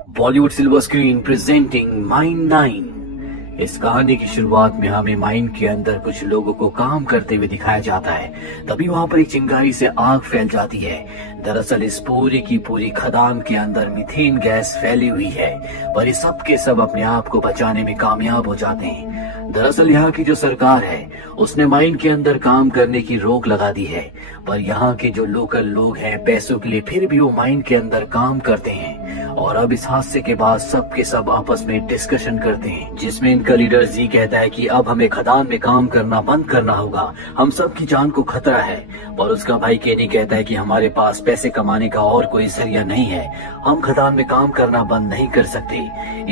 Bollywood silver screen presenting mine 9। इस कहानी की शुरुआत में हमें माइन के अंदर कुछ लोगों को काम करते हुए दिखाया जाता है। तभी वहां पर एक चिंगारी से आग फैल जाती है। दरअसल इस पूरी की पूरी खदान के अंदर मीथेन गैस फैली हुई है, पर ये सब के सब अपने आप को बचाने में कामयाब हो जाते हैं। दरअसल यहाँ की जो सरकार है उसने माइन के अंदर काम करने की रोक लगा दी है, पर यहाँ के जो लोकल लोग हैं पैसों के लिए फिर भी वो माइन के अंदर काम करते हैं। और अब इस हादसे के बाद सब के सब आपस में डिस्कशन करते हैं, जिसमें इनका लीडर जी कहता है कि अब हमें खदान में काम करना बंद करना होगा, हम सब की जान को खतरा है। और उसका भाई केनी कहता है कि हमारे पास पैसे कमाने का और कोई जरिया नहीं है, हम खदान में काम करना बंद नहीं कर सकते।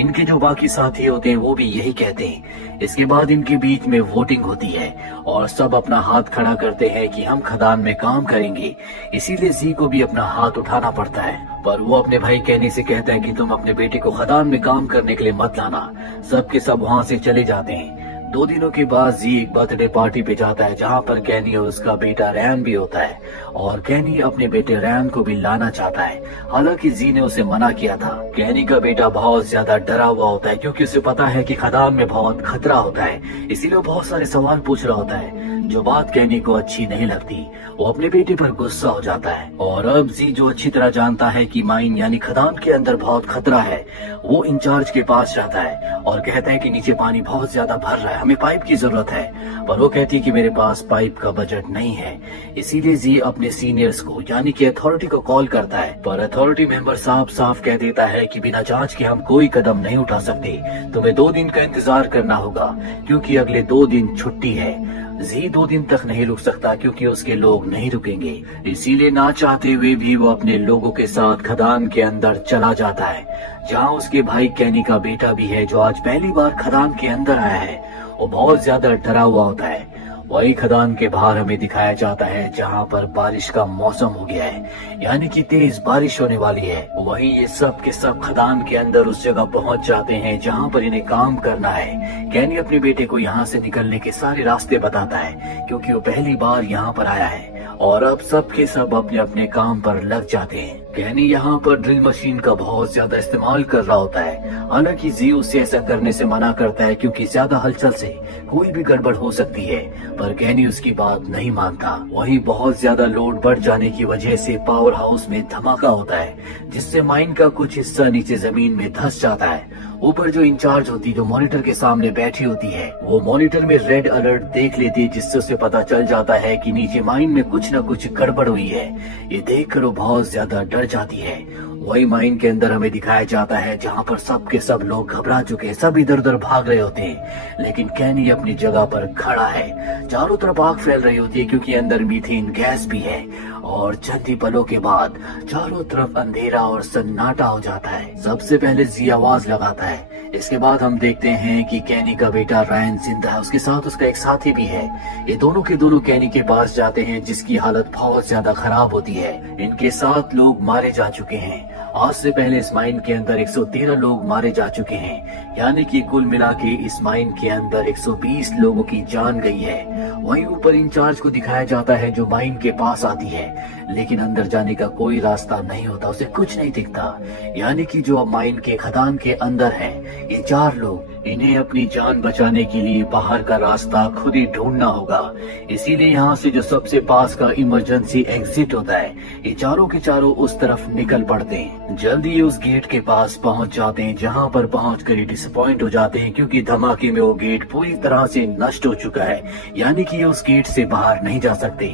इनके जो बाकी साथी होते हैं वो भी यही कहते हैं। इसके बाद इनके बीच में वोटिंग होती है और सब अपना हाथ खड़ा करते हैं कि हम खदान में काम करेंगे। इसीलिए जी को भी अपना हाथ उठाना पड़ता है, पर वो अपने भाई केनी से कहता है कि तुम अपने बेटे को खदान में काम करने के लिए मत लाना। सब के सब वहाँ से चले जाते हैं। 2 दिनों के बाद जी एक बर्थडे पार्टी पे जाता है, जहाँ पर केनी और उसका बेटा रैन भी होता है। और केनी अपने बेटे रैन को भी लाना चाहता है, हालांकि जी ने उसे मना किया था। केनी का बेटा बहुत ज्यादा डरा हुआ होता है, क्योंकि उसे पता है कि खदान में बहुत खतरा होता है, इसीलिए वो बहुत सारे सवाल पूछ रहा होता है, जो बात केनी को अच्छी नहीं लगती। वो अपने बेटे पर गुस्सा हो जाता है। और अब जी जो अच्छी तरह जानता है कि माइन यानी खदान के अंदर बहुत खतरा है, वो इंचार्ज के पास जाता है और कहता है कि नीचे पानी बहुत ज्यादा भर रहा है, हमें पाइप की जरूरत है। पर वो कहती है कि मेरे पास पाइप का बजट नहीं है। इसीलिए जी अपने सीनियर्स को यानी कि अथॉरिटी को कॉल करता है, पर अथॉरिटी मेंबर साफ साफ कह देता है कि बिना जांच के हम कोई कदम नहीं उठा सकते, तुम्हें 2 दिन का इंतजार करना होगा, क्योंकि अगले 2 दिन छुट्टी है। जी 2 दिन तक नहीं रुक सकता, क्योंकि उसके लोग नहीं रुकेंगे। इसीलिए ना चाहते हुए भी वो अपने लोगों के साथ खदान के अंदर चला जाता है, जहाँ उसके भाई केनी का बेटा भी है, जो आज पहली बार खदान के अंदर आया है। वो बहुत ज्यादा डरा हुआ होता है। वही खदान के बाहर हमें दिखाया जाता है, जहाँ पर बारिश का मौसम हो गया है, यानी कि तेज बारिश होने वाली है। वहीं ये सब के सब खदान के अंदर उस जगह पहुंच जाते हैं जहाँ पर इन्हें काम करना है। केनी अपने बेटे को यहाँ से निकलने के सारे रास्ते बताता है, क्योंकि वो पहली बार यहाँ पर आया है। और अब सब के सब अपने अपने काम पर लग जाते हैं। केनी यहाँ पर ड्रिल मशीन का बहुत ज्यादा इस्तेमाल कर रहा होता है, हालांकि जी उसे ऐसा करने से मना करता है, क्योंकि ज्यादा हलचल से कोई भी गड़बड़ हो सकती है। पर केनी उसकी बात नहीं मानता। वहीं बहुत ज्यादा लोड बढ़ जाने की वजह से पावर हाउस में धमाका होता है, जिससे माइन का कुछ हिस्सा नीचे जमीन में धंस जाता है। ऊपर जो इंचार्ज होती, जो मॉनिटर के सामने बैठी होती है, वो मॉनिटर में रेड अलर्ट देख लेती है, जिससे उसे पता चल जाता है कि नीचे माइन में कुछ न कुछ गड़बड़ हुई है। ये देखकर वो बहुत ज्यादा डर जाती है। वही माइन के अंदर हमें दिखाया जाता है, जहाँ पर सब के सब लोग घबरा चुके हैं, सब इधर उधर भाग रहे होते हैं, लेकिन केनी अपनी जगह पर खड़ा है। चारों तरफ आग फैल रही होती है, क्योंकि अंदर मीथेन गैस भी है। और चंद ही पलों के बाद चारों तरफ अंधेरा और सन्नाटा हो जाता है। सबसे पहले जी आवाज लगाता है। इसके बाद हम देखते हैं कि केनी का बेटा रैन जिंदा है, उसके साथ उसका एक साथी भी है। ये दोनों के दोनों केनी के पास जाते हैं, जिसकी हालत बहुत ज्यादा खराब होती है। इनके 7 लोग मारे जा चुके हैं। आज से पहले इस माइन के अंदर 113 लोग मारे जा चुके हैं, यानी कि कुल मिला के इस माइन के अंदर 120 लोगों की जान गई है। वहीं ऊपर इंचार्ज को दिखाया जाता है, जो माइन के पास आती है, लेकिन अंदर जाने का कोई रास्ता नहीं होता, उसे कुछ नहीं दिखता। यानी कि जो अब माइन के खदान के अंदर है, ये 4 लोग, इन्हें अपनी जान बचाने के लिए बाहर का रास्ता खुद ही ढूंढना होगा। इसीलिए यहाँ से जो सबसे पास का इमरजेंसी एग्जिट होता है, ये चारों के चारों उस तरफ निकल पड़ते हैं। जल्दी ये उस गेट के पास पहुंच जाते हैं, जहाँ पर पहुंचकर ये डिसअपॉइंट हो जाते हैं, क्योंकि धमाके में वो गेट पूरी तरह से नष्ट हो चुका है, यानी कि ये उस गेट से बाहर नहीं जा सकते।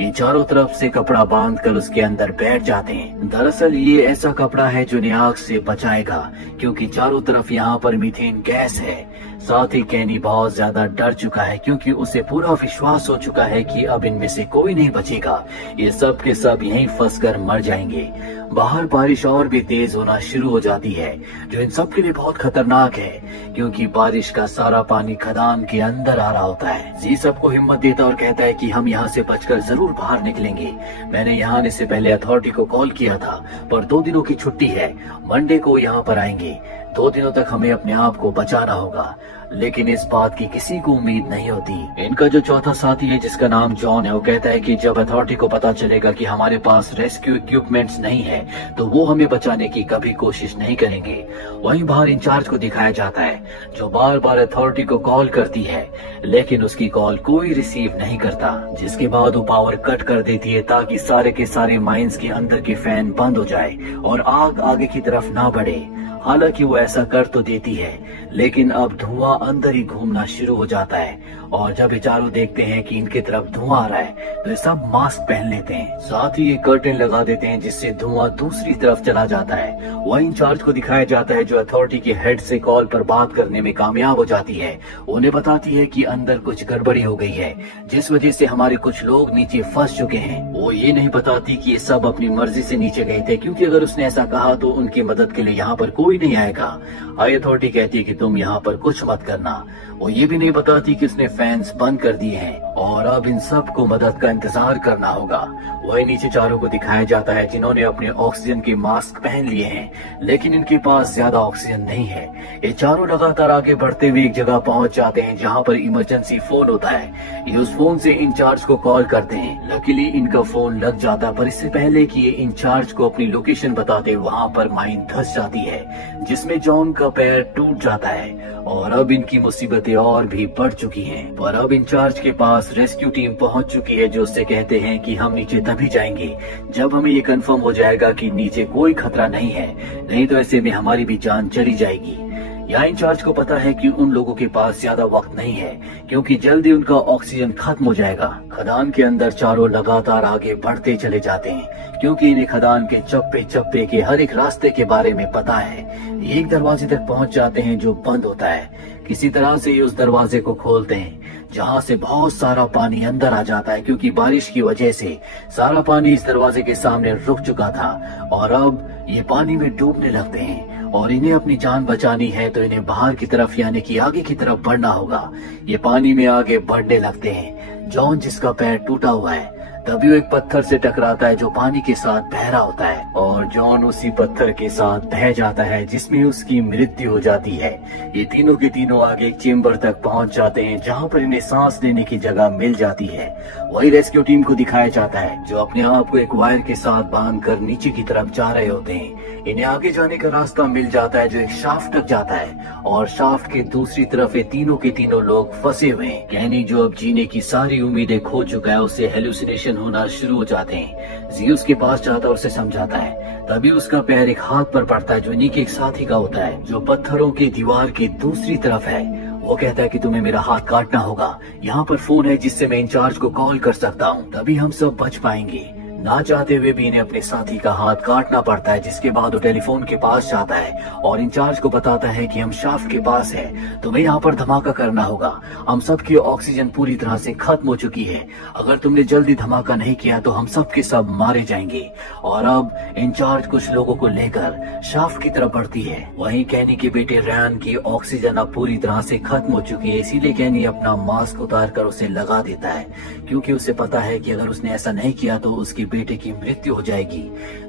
ये चारों तरफ से कपड़ा बांधकर उसके अंदर बैठ जाते हैं। दरअसल ये ऐसा कपड़ा है जो इन्हें आग से बचाएगा, क्योंकि चारों तरफ यहाँ पर मीथेन गैस है। साथ ही केनी बहुत ज्यादा डर चुका है, क्योंकि उसे पूरा विश्वास हो चुका है कि अब इनमें से कोई नहीं बचेगा, ये सब के सब यहीं फंसकर मर जाएंगे। बाहर बारिश और भी तेज होना शुरू हो जाती है, जो इन सब के लिए बहुत खतरनाक है, क्योंकि बारिश का सारा पानी खदान के अंदर आ रहा होता है। जी सबको हिम्मत देता और कहता है कि हम यहाँ से बचकर जरूर बाहर निकलेंगे। मैंने यहाँ आने से पहले अथॉरिटी को कॉल किया था, पर 2 दिनों की छुट्टी है, मंडे को यहाँ पर आएंगे। 2 दिनों तक हमें अपने आप को बचाना होगा, लेकिन इस बात की किसी को उम्मीद नहीं होती। इनका जो चौथा साथी है जिसका नाम जॉन है, वो कहता है कि जब अथॉरिटी को पता चलेगा कि हमारे पास रेस्क्यू इक्विपमेंट्स नहीं है तो वो हमें बचाने की कभी कोशिश नहीं करेंगे। वहीं बाहर इंचार्ज को दिखाया जाता है जो बार बार अथॉरिटी को कॉल करती है, लेकिन उसकी कॉल कोई रिसीव नहीं करता, जिसके बाद वो पावर कट कर देती है ताकि सारे के सारे माइंस के अंदर के फैन बंद हो जाए और आग आगे की तरफ ना बढ़े। हालांकि वो ऐसा कर तो देती है, लेकिन अब धुआं अंदर ही घूमना शुरू हो जाता है और जब ये चारों देखते हैं कि इनकी तरफ धुआं आ रहा है तो ये सब मास्क पहन लेते हैं। साथ ही ये कर्टेन लगा देते हैं जिससे धुआं दूसरी तरफ चला जाता है। वहीं इंचार्ज को दिखाया जाता है जो अथॉरिटी के हेड से कॉल पर बात करने में कामयाब हो जाती है। उन्हें बताती है कि अंदर कुछ गड़बड़ी हो गई है जिस वजह से हमारे कुछ लोग नीचे फंस चुके हैं। वो ये नहीं बताती कि ये सब अपनी मर्जी से नीचे गए थे, क्योंकि अगर उसने ऐसा कहा तो उनकी मदद के लिए यहाँ पर कोई नहीं आएगा। हाई अथॉरिटी कहती है कि तुम यहाँ पर कुछ मत करना। वो ये भी नहीं बताती कि उसने फैंस बंद कर दिए हैं और अब इन सब को मदद का इंतजार करना होगा। वही नीचे चारों को दिखाया जाता है जिन्होंने अपने ऑक्सीजन के मास्क पहन लिए हैं, लेकिन इनके पास ज्यादा ऑक्सीजन नहीं है। ये चारों लगातार आगे बढ़ते हुए एक जगह पहुंच जाते हैं जहां पर इमरजेंसी फोन होता है। ये उस फोन से इंचार्ज को कॉल करते हैं। लकीली इनका फोन लग जाता है, पर इससे पहले कि ये इंचार्ज को अपनी लोकेशन बताते वहां पर माइन धंस जाती है जिसमें जॉन का पैर टूट जाता है और अब इनकी मुसीबतें और भी बढ़ चुकी हैं। पर अब इंचार्ज के पास रेस्क्यू टीम पहुंच चुकी है जो उससे कहते हैं कि हम नीचे तभी जाएंगे जब हमें ये कंफर्म हो जाएगा कि नीचे कोई खतरा नहीं है, नहीं तो ऐसे में हमारी भी जान चली जाएगी। यहाँ इंचार्ज को पता है कि उन लोगों के पास ज्यादा वक्त नहीं है क्योंकि जल्दी उनका ऑक्सीजन खत्म हो जाएगा। खदान के अंदर चारों लगातार आगे बढ़ते चले जाते हैं क्योंकि इन्हें खदान के चप्पे चप्पे के हर एक रास्ते के बारे में पता है। ये एक दरवाजे तक पहुंच जाते हैं जो बंद होता है। किसी तरह से ये उस दरवाजे को खोलते हैं जहां से बहुत सारा पानी अंदर आ जाता है क्योंकि बारिश की वजह से सारा पानी इस दरवाजे के सामने रुक चुका था और अब ये पानी में डूबने लगते हैं और इन्हें अपनी जान बचानी है तो इन्हें बाहर की तरफ यानी कि आगे की तरफ बढ़ना होगा। ये पानी में आगे बढ़ने लगते हैं। जॉन जिसका पैर टूटा हुआ है तभी वो एक पत्थर से टकराता है जो पानी के साथ बह रहा होता है और जॉन उसी पत्थर के साथ बह जाता है जिसमें उसकी मृत्यु हो जाती है। ये तीनों के तीनों आगे एक चेम्बर तक पहुंच जाते हैं जहां पर इन्हें सांस लेने की जगह मिल जाती है। वही रेस्क्यू टीम को दिखाया जाता है जो अपने आप को एक वायर के साथ बांधकर नीचे की तरफ जा रहे होते हैं। इन्हें आगे जाने का रास्ता मिल जाता है जो एक शाफ्ट तक जाता है और शाफ्ट के दूसरी तरफ ये तीनों के तीनों लोग फंसे हुए हैं। कैनी जो अब जीने की सारी उम्मीदें खो चुका है, उसे हेलुसिनेशन होना शुरू हो जाते हैं। जी उसके पास जाता है, उसे समझाता है। तभी उसका पैर एक हाथ पर पड़ता है जो इन्हीं के एक साथी का होता है जो पत्थरों की दीवार की दूसरी तरफ है। वो कहता है कि तुम्हें मेरा हाथ काटना होगा, यहाँ पर फोन है जिससे मैं इंचार्ज को कॉल कर सकता हूँ, तभी हम सब बच पाएंगे। ना चाहते हुए भी इन्हें अपने साथी का हाथ काटना पड़ता है, जिसके बाद वो टेलीफोन के पास जाता है और इंचार्ज को बताता है कि हम शाफ्ट के पास है, तुम्हें यहाँ पर धमाका करना होगा। हम सब की ऑक्सीजन पूरी तरह से खत्म हो चुकी है, अगर तुमने जल्दी धमाका नहीं किया तो हम सब के सब मारे जाएंगे। और अब इंचार्ज कुछ लोगों को लेकर शाफ्ट की तरफ बढ़ती है। वहीं कैनी के बेटे रैन की ऑक्सीजन अब पूरी तरह से खत्म हो चुकी है, इसीलिए कैनी अपना मास्क उतार कर उसे लगा देता है क्योंकि उसे पता है कि अगर उसने ऐसा नहीं किया तो उसके बेटे की मृत्यु हो जाएगी।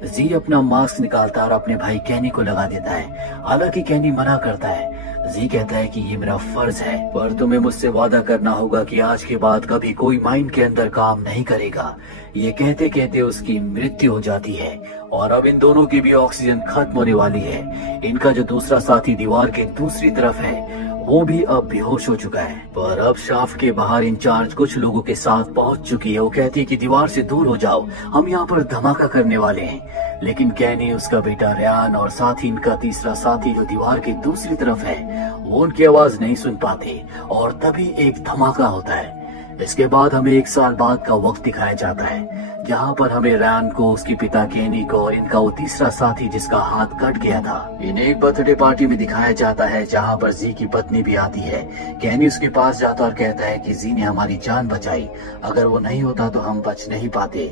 जी अपना मास्क निकालता और अपने भाई कैनी को लगा देता है। हालांकि कैनी मना करता है। जी कहता है कि ये मेरा फर्ज है, पर तुम्हें मुझसे वादा करना होगा कि आज के बाद कभी कोई माइन के अंदर काम नहीं करेगा। ये कहते कहते उसकी मृत्यु हो जाती है और अब इन दोनों की भी ऑक्सीजन खत्म होने वाली है। इनका जो दूसरा साथी दीवार के दूसरी तरफ है वो भी अब बेहोश हो चुका है। पर अब शाफ्ट के बाहर इंचार्ज कुछ लोगों के साथ पहुंच चुकी है। वो कहती है कि दीवार से दूर हो जाओ, हम यहाँ पर धमाका करने वाले हैं। लेकिन कैनी, उसका बेटा रयान और साथ ही इनका तीसरा साथी जो दीवार की दूसरी तरफ है वो उनकी आवाज नहीं सुन पाते और तभी एक धमाका होता है। इसके बाद हमें 1 साल बाद का वक्त दिखाया जाता है जहाँ पर हमें रैन को, उसके पिता केनी को और इनका वो तीसरा साथी जिसका हाथ कट गया था, इन्हें एक बर्थडे पार्टी में दिखाया जाता है जहाँ पर जी की पत्नी भी आती है। केनी उसके पास जाता और कहता है कि जी ने हमारी जान बचाई, अगर वो नहीं होता तो हम बच नहीं पाते।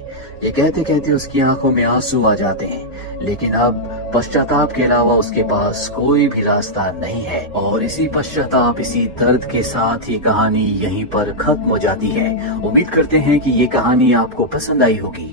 ये कहते कहते उसकी आंखों में आंसू आ जाते हैं, लेकिन अब पश्चाताप के अलावा उसके पास कोई भी रास्ता नहीं है और इसी पश्चाताप, इसी दर्द के साथ ये कहानी यहीं पर खत्म हो जाती है। उम्मीद करते हैं कि ये कहानी आपको पसंद आई होगी।